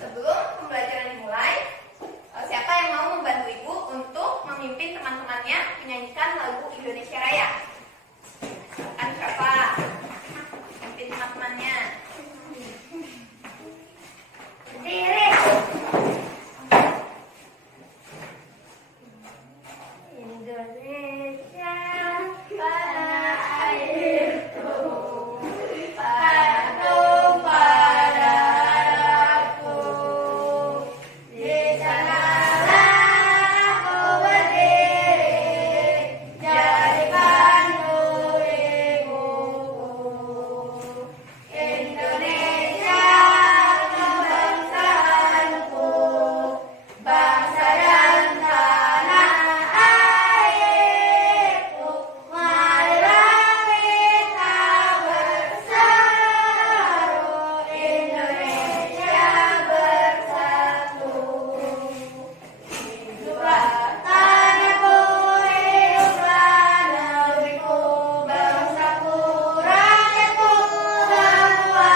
Sebelum pembelajaran dimulai, siapa yang mau membantu Ibu untuk memimpin teman-temannya menyanyikan lagu Indonesia Raya? Silakan siapa? Memimpin teman-temannya. Berdiri. Indonesia tanah airku, patung pada harapku. Di sanalah ku berdiri, jadikan ibuku. Indonesia kebangsaanku, bangsa dan tanah airku. Marilah kita bersatu, Indonesia bersatu. Hiduplah tanahku, hiduplah negeriku, bangsaku, rakyatku semuanya.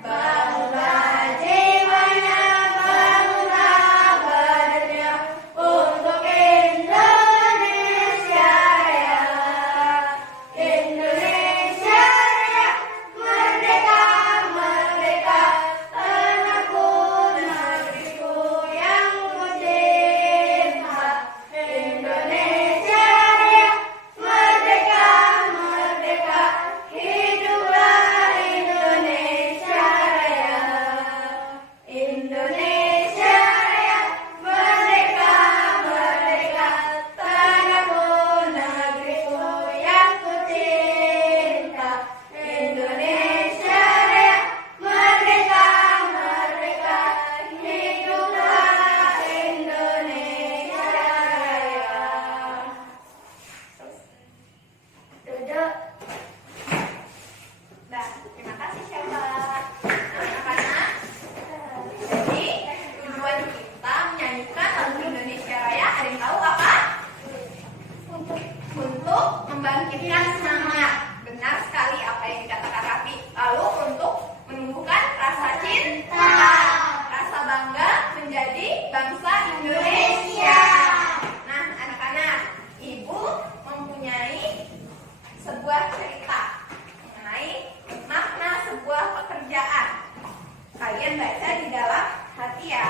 Bangunlah jiwanya, bangunlah badannya untuk Indonesia Raya. Indonesia Raya, merdeka, merdeka, tanahku, negeriku yang ku cinta. Indonesia Raya, merdeka, merdeka, hiduplah Indonesia Raya. Indonesia Raya, merdeka, merdeka, tanahku, negeriku yang ku cinta. Indonesia Raya, merdeka, merdeka, hiduplah Indonesia Raya. Duduk. Nah, terima kasih siapa. Anak-anak, jadi tujuan kita menyanyikan lagu Indonesia Raya, ada yang tahu apa? Untuk membangkitkan semangat. Benar sekali apa yang dikatakan Raffi. Lalu untuk menumbuhkan rasa cinta, rasa bangga menjadi bangsa Indonesia. Nah, anak-anak, Ibu mempunyai sebuah cerita mengenai makna sebuah pekerjaan. Kalian baca di dalam hati ya.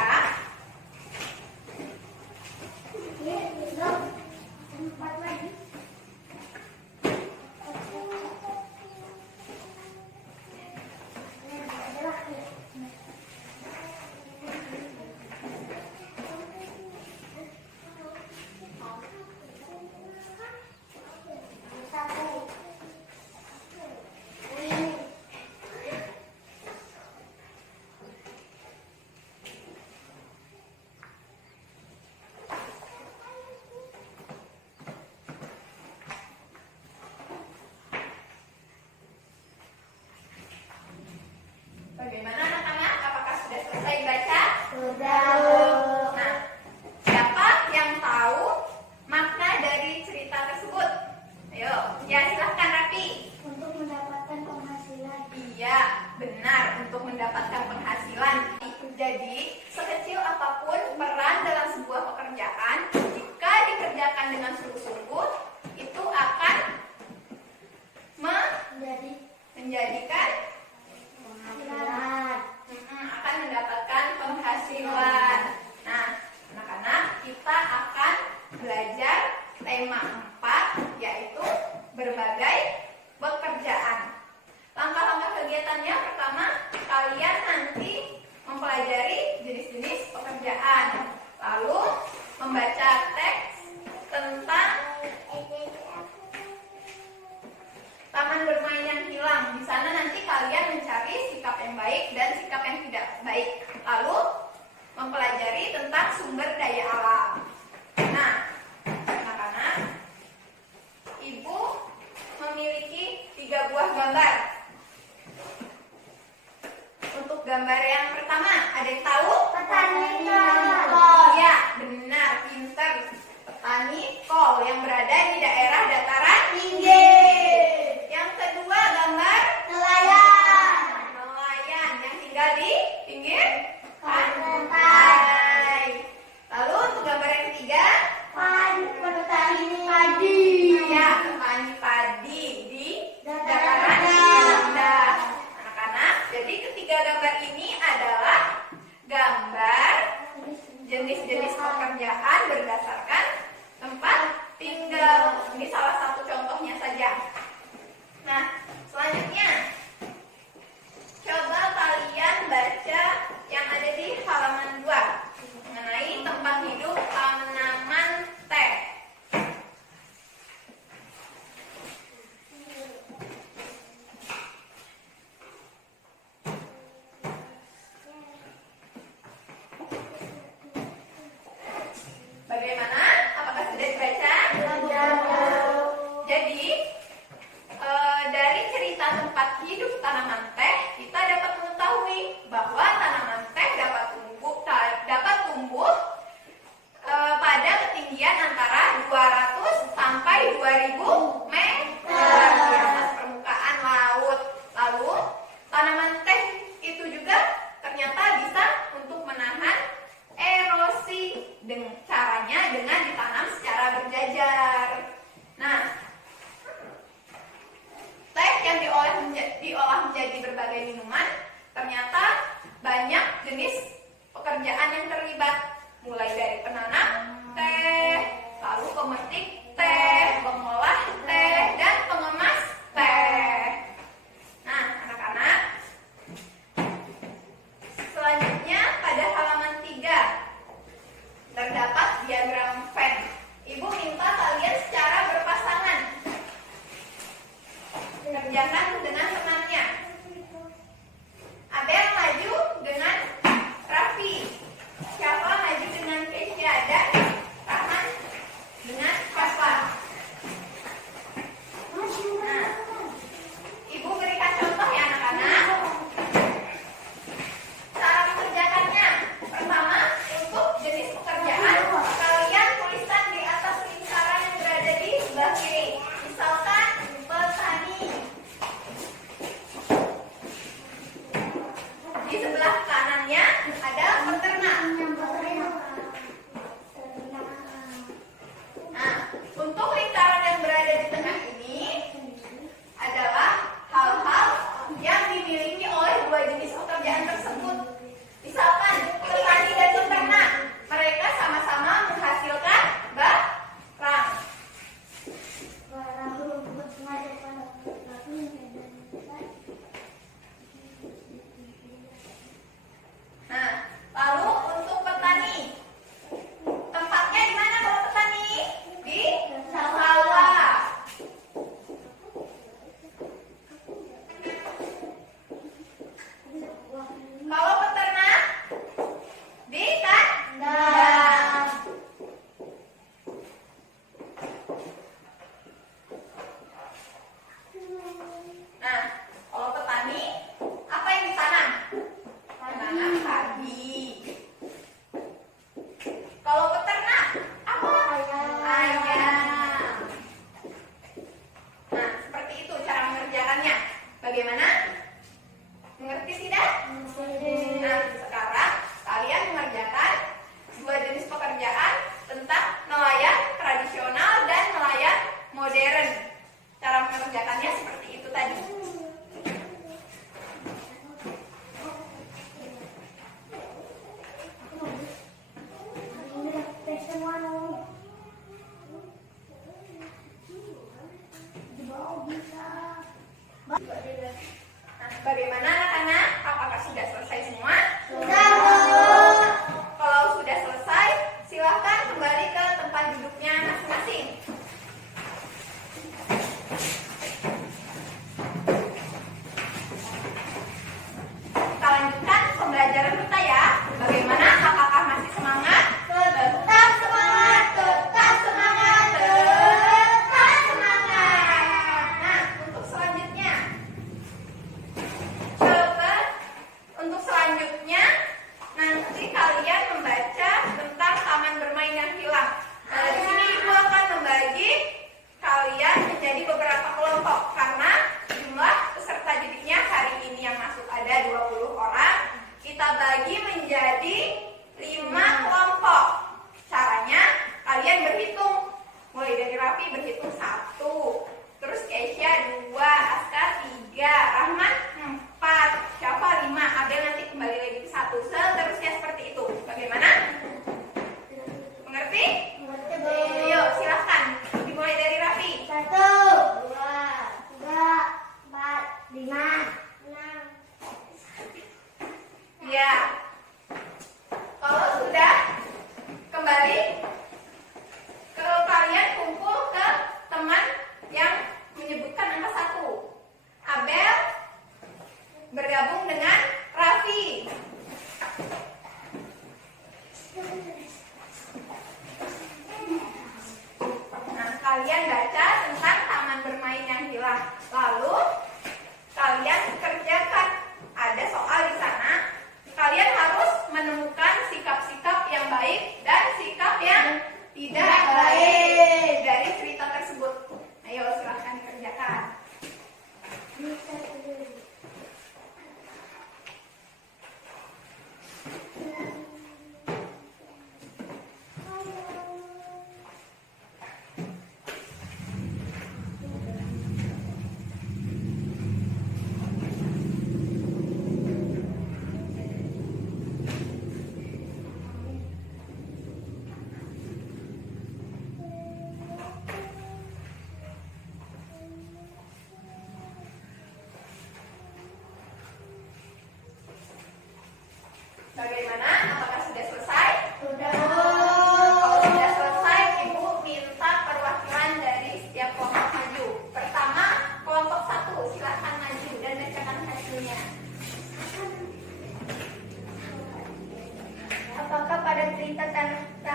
Bagaimana anak-anak? Apakah sudah selesai baca? Sudah. Nah, siapa yang tahu makna dari cerita tersebut? Ayo, ya silahkan Raffi. Untuk mendapatkan penghasilan. Iya, benar, untuk mendapatkan penghasilan. Jadi, sekecil apapun peran dalam sebuah pekerjaan, jika dikerjakan dengan sungguh-sungguh, itu akan menjadikan Penghasilan. akan mendapatkan penghasilan. Nah, anak-anak, kita akan belajar tema 4, yaitu berbagai pekerjaan. Langkah-langkah kegiatannya, pertama, kalian nanti mempelajari jenis-jenis pekerjaan. Lalu, membaca teks tentang taman bermain yang hilang. Di sana nanti kalian mencari sikap yang baik dan sikap yang tidak baik. Lalu mempelajari tentang sumber daya alam. Nah, anak-anak, Ibu memiliki 3 buah gambar. Untuk gambar yang pertama, ada yang tahu? Petani kol. Ya, benar, pinter. Petani kol yang berada di daerah dataran tinggi. Yang kedua gambar nelayan. Nelayan yang tinggal tinggal di pinggir pantai. Lalu untuk gambar yang ketiga, Padi. ya, petani padi di dataran rendah. Anak-anak, jadi ketiga gambar ini adalah gambar jenis-jenis pekerjaan berdasarkan tempat tinggal. Ini salah satu contohnya saja. Nah, selanjutnya coba kalian baca yang ada di halaman 2 mengenai tempat hidup tanaman teh. Bagaimana? Apakah sudah dibaca? Jadi, dari cerita tempat hidup tanaman teh, kita dapat mengetahui bahwa tanaman teh dapat tumbuh pada ketinggian antara 200 sampai 2000 meter di atas permukaan laut. Lalu, tanaman teh itu juga ternyata bisa untuk menahan erosi. Caranya dengan ditanam secara berjajar. Nah, teh yang diolah menjadi berbagai minuman, ternyata banyak jenis pekerjaan yang terlibat, mulai dari penanam teh, lalu pemetik teh, pengolah teh, dan pengemas teh. Nah, anak-anak, selanjutnya pada halaman 3 terdapat diagram Venn. Ibu minta kalian secara berpasangan kerjakan dengan temannya. Abel maju dengan Raffi, Syafa maju dengan Keisha, dan Rahman dengan Syafa. Nah, ibu berikan contoh ya anak-anak. Cara mengerjakannya, pertama untuk jenis pekerjaan kalian tuliskan di atas lingkaran yang berada di sebelah kiri. Misalkan petani. Di sebelah kanannya ada peternak. Nah, untuk lingkaran yang berada di tengah ini adalah hal-hal yang dimiliki oleh dua jenis pekerjaan tersebut. Misalkan petani dan peternak, mereka sama-sama menghasilkan barang. Nah,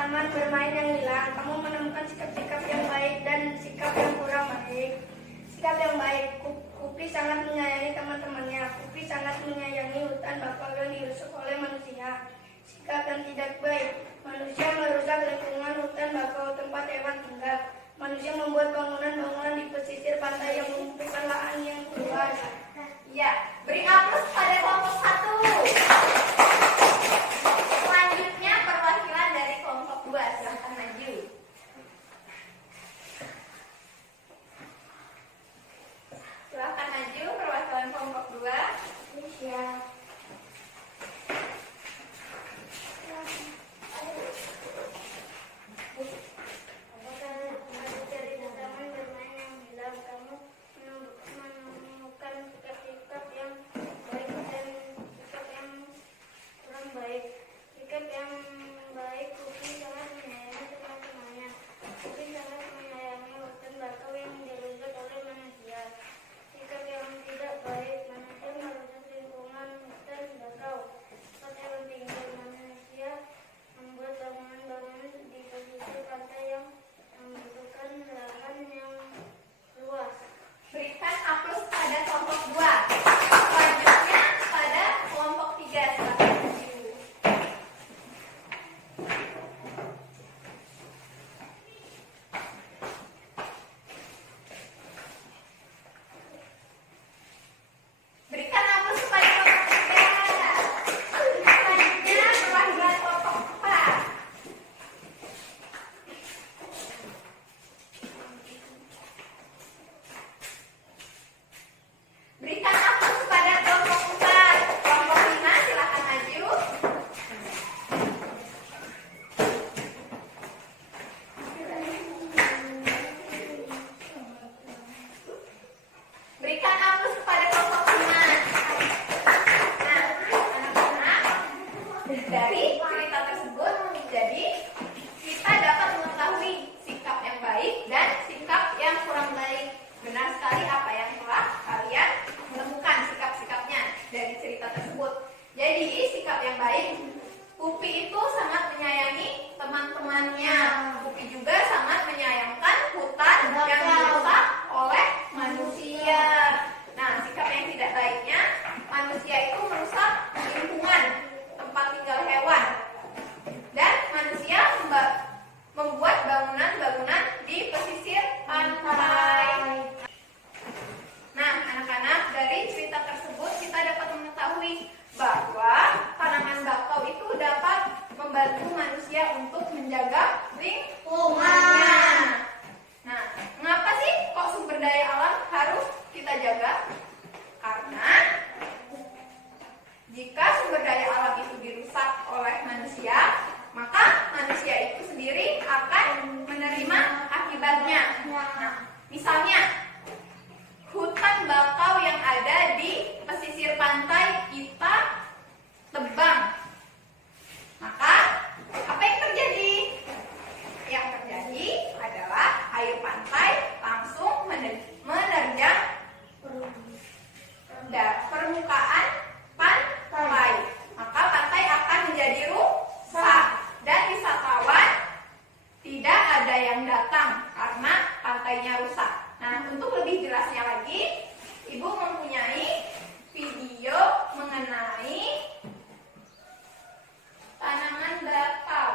tanaman bermain yang hilang. Kamu menemukan sikap-sikap yang baik dan sikap yang kurang baik. Sikap yang baik, Kupi sangat menyayangi teman-temannya. Kupi sangat menyayangi hutan bakau yang dirusak oleh manusia. Sikap yang tidak baik, manusia merusak lingkungan hutan bakau tempat hewan tinggal. Manusia membuat bangunan-bangunan di pesisir pantai yang membutuhkan lahan yang luas. Ya, beri aplaus pada kelompok 1. Selanjutnya perwakilan dari kelompok 2, silahkan maju. Silahkan maju perwakilan kelompok 2. Siap. Berikan aplaus pada kelompok 2. Selanjutnya pada kelompok 3, silahkan maju. Berikan aplaus kepada kelompok 3. Selanjutnya perwakilan kelompok 4. Berikan aplaus kepada kelompok 4. Kelompok 5, silakan maju. Berikan aplaus kepada kelompok 5. Nah, anak-anak, dari cerita tersebut, jadi kita dapat mengetahui sikap yang baik dan sikap yang kurang baik. Benar sekali apa yang telah kalian menemukan sikap-sikapnya dari cerita tersebut. Jadi sikap yang baik, Kupi itu sangat menyayangi teman-temannya. Kupi juga sangat menyayangkan hutan yang dirusak oleh manusia. Nah, sikap yang tidak baiknya, manusia itu merusak lingkungan tempat tinggal hewan. Dan manusia membuat bangunan-bangunan di pesisir pantai. Nah, anak-anak, dari cerita tersebut kita dapat mengetahui bahwa tanaman bakau itu dapat membantu manusia untuk menjaga lingkungannya. Nah, mengapa sih kok sumber daya alam harus kita jaga? Karena jika sumber daya alam itu dirusak oleh manusia, maka manusia itu sendiri akan menerima akibatnya. Nah, misalnya hutan bakau yang ada di pesisir pantai kita tebang, maka apa yang terjadi? Yang terjadi adalah air pantai langsung menerjang permukaan pantai, maka pantai akan menjadi rusak dan wisatawan tidak ada yang datang karena pantainya rusak. Nah, untuk lebih jelasnya lagi, Ibu mempunyai video mengenai tanaman bakau.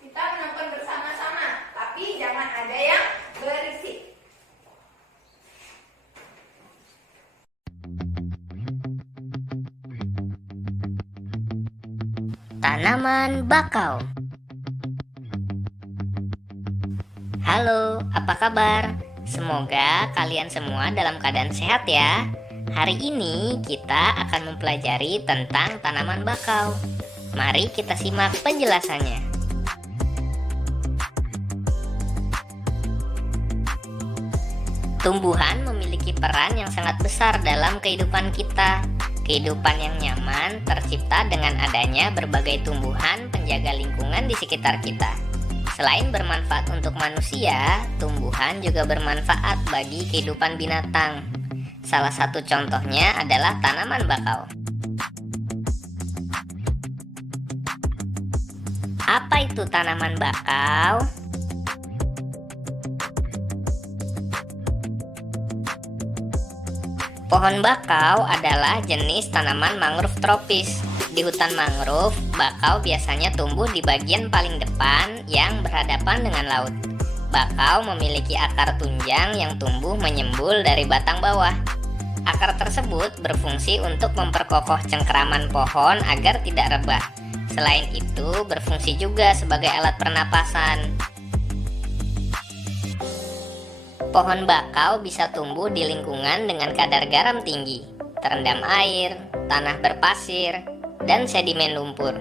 Kita menonton bersama-sama, tapi jangan ada yang berisik. Tanaman bakau. Halo, apa kabar? Semoga kalian semua dalam keadaan sehat ya. Hari ini kita akan mempelajari tentang tanaman bakau. Mari kita simak penjelasannya. Tumbuhan memiliki peran yang sangat besar dalam kehidupan kita. Kehidupan yang nyaman tercipta dengan adanya berbagai tumbuhan penjaga lingkungan di sekitar kita. Selain bermanfaat untuk manusia, tumbuhan juga bermanfaat bagi kehidupan binatang. Salah satu contohnya adalah tanaman bakau. Apa itu tanaman bakau? Pohon bakau adalah jenis tanaman mangrove tropis. Di hutan mangrove, bakau biasanya tumbuh di bagian paling depan yang berhadapan dengan laut. Bakau memiliki akar tunjang yang tumbuh menyembul dari batang bawah. Akar tersebut berfungsi untuk memperkokoh cengkeraman pohon agar tidak rebah. Selain itu, berfungsi juga sebagai alat pernapasan. Pohon bakau bisa tumbuh di lingkungan dengan kadar garam tinggi, terendam air, tanah berpasir, dan sedimen lumpur.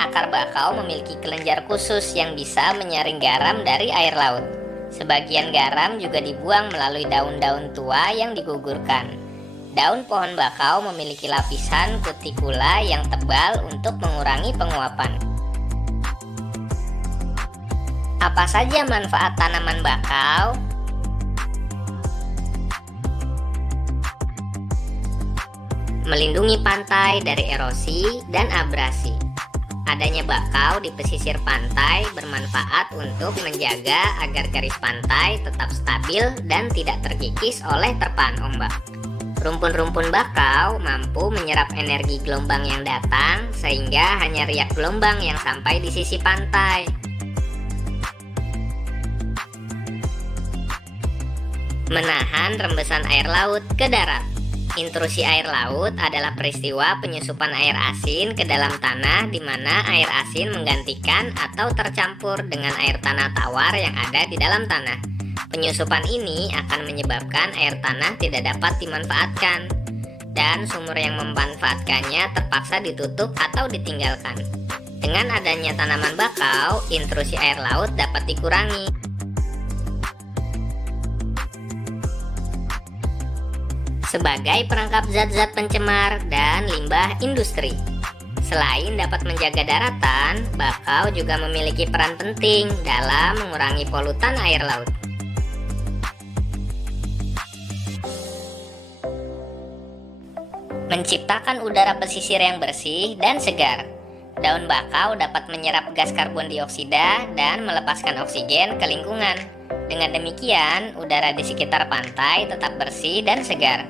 Akar bakau memiliki kelenjar khusus yang bisa menyaring garam dari air laut. Sebagian garam juga dibuang melalui daun-daun tua yang digugurkan. Daun pohon bakau memiliki lapisan kutikula yang tebal untuk mengurangi penguapan. Apa saja manfaat tanaman bakau? Melindungi pantai dari erosi dan abrasi. Adanya bakau di pesisir pantai bermanfaat untuk menjaga agar garis pantai tetap stabil dan tidak terkikis oleh terpaan ombak. Rumpun-rumpun bakau mampu menyerap energi gelombang yang datang sehingga hanya riak gelombang yang sampai di sisi pantai. Menahan rembesan air laut ke darat. Intrusi air laut adalah peristiwa penyusupan air asin ke dalam tanah di mana air asin menggantikan atau tercampur dengan air tanah tawar yang ada di dalam tanah. Penyusupan ini akan menyebabkan air tanah tidak dapat dimanfaatkan dan sumur yang memanfaatkannya terpaksa ditutup atau ditinggalkan. Dengan adanya tanaman bakau, intrusi air laut dapat dikurangi. Sebagai perangkap zat-zat pencemar dan limbah industri. Selain dapat menjaga daratan, bakau juga memiliki peran penting dalam mengurangi polutan air laut. Menciptakan udara pesisir yang bersih dan segar. Daun bakau dapat menyerap gas karbon dioksida dan melepaskan oksigen ke lingkungan. Dengan demikian, udara di sekitar pantai tetap bersih dan segar.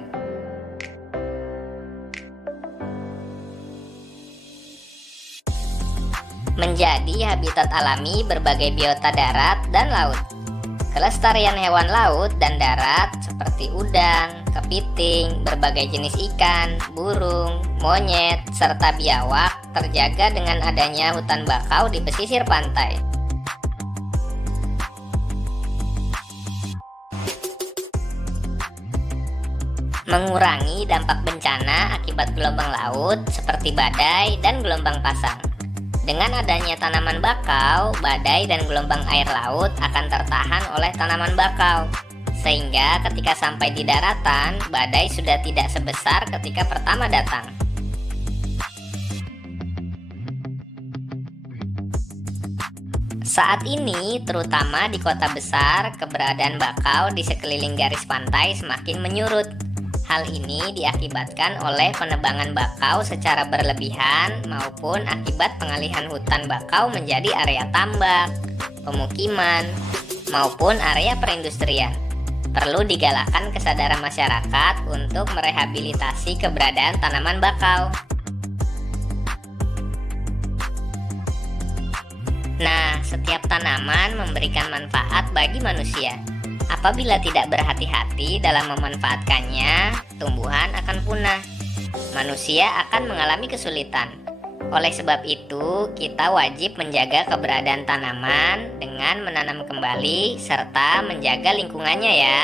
Menjadi habitat alami berbagai biota darat dan laut. Kelestarian hewan laut dan darat seperti udang, kepiting, berbagai jenis ikan, burung, monyet, serta biawak terjaga dengan adanya hutan bakau di pesisir pantai. Mengurangi dampak bencana akibat gelombang laut seperti badai dan gelombang pasang. Dengan adanya tanaman bakau, badai dan gelombang air laut akan tertahan oleh tanaman bakau. Sehingga ketika sampai di daratan, badai sudah tidak sebesar ketika pertama datang. Saat ini, terutama di kota besar, keberadaan bakau di sekeliling garis pantai semakin menyurut. Hal ini diakibatkan oleh penebangan bakau secara berlebihan maupun akibat pengalihan hutan bakau menjadi area tambak, pemukiman, maupun area perindustrian. Perlu digalakkan kesadaran masyarakat untuk merehabilitasi keberadaan tanaman bakau. Nah, setiap tanaman memberikan manfaat bagi manusia. Apabila tidak berhati-hati dalam memanfaatkannya, tumbuhan akan punah. Manusia akan mengalami kesulitan. Oleh sebab itu, kita wajib menjaga keberadaan tanaman dengan menanam kembali serta menjaga lingkungannya ya.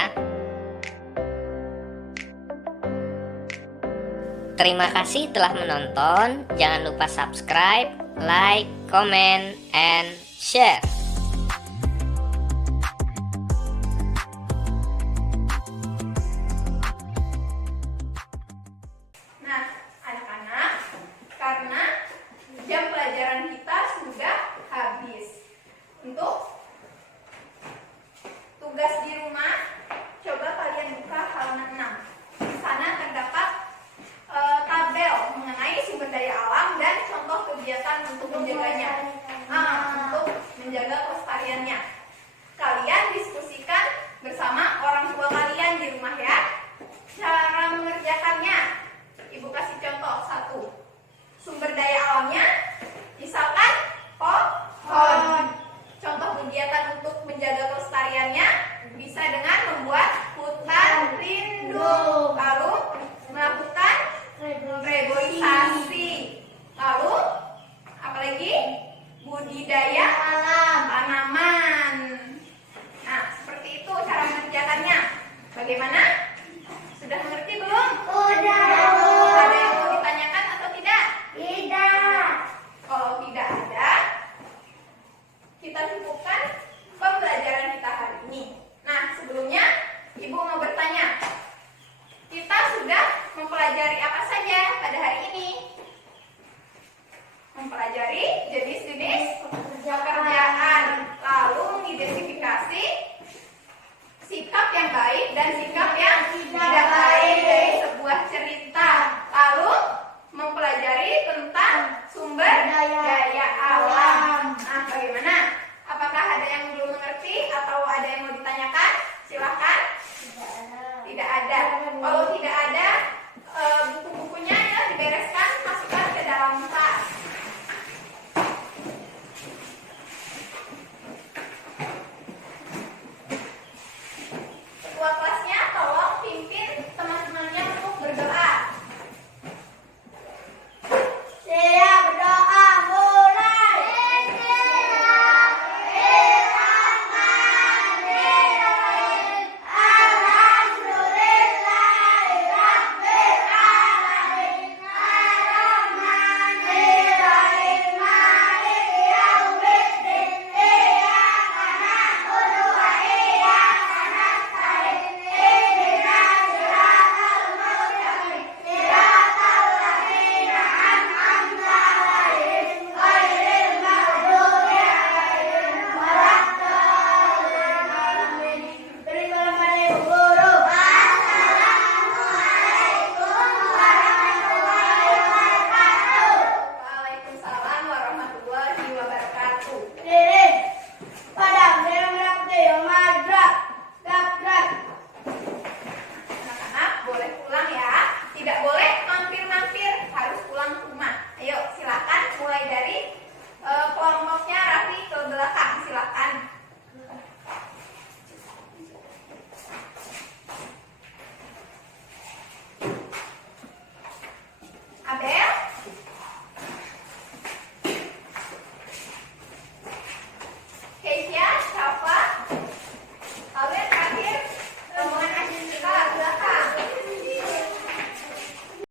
Terima kasih telah menonton. Jangan lupa subscribe, like, comment, and share. Nah, anak-anak, karena jam pelajaran kita sudah habis. Untuk tugas di rumah, coba kalian buka halaman 6. Di sana terdapat tabel mengenai sumber daya alam dan contoh kegiatan untuk menjaganya.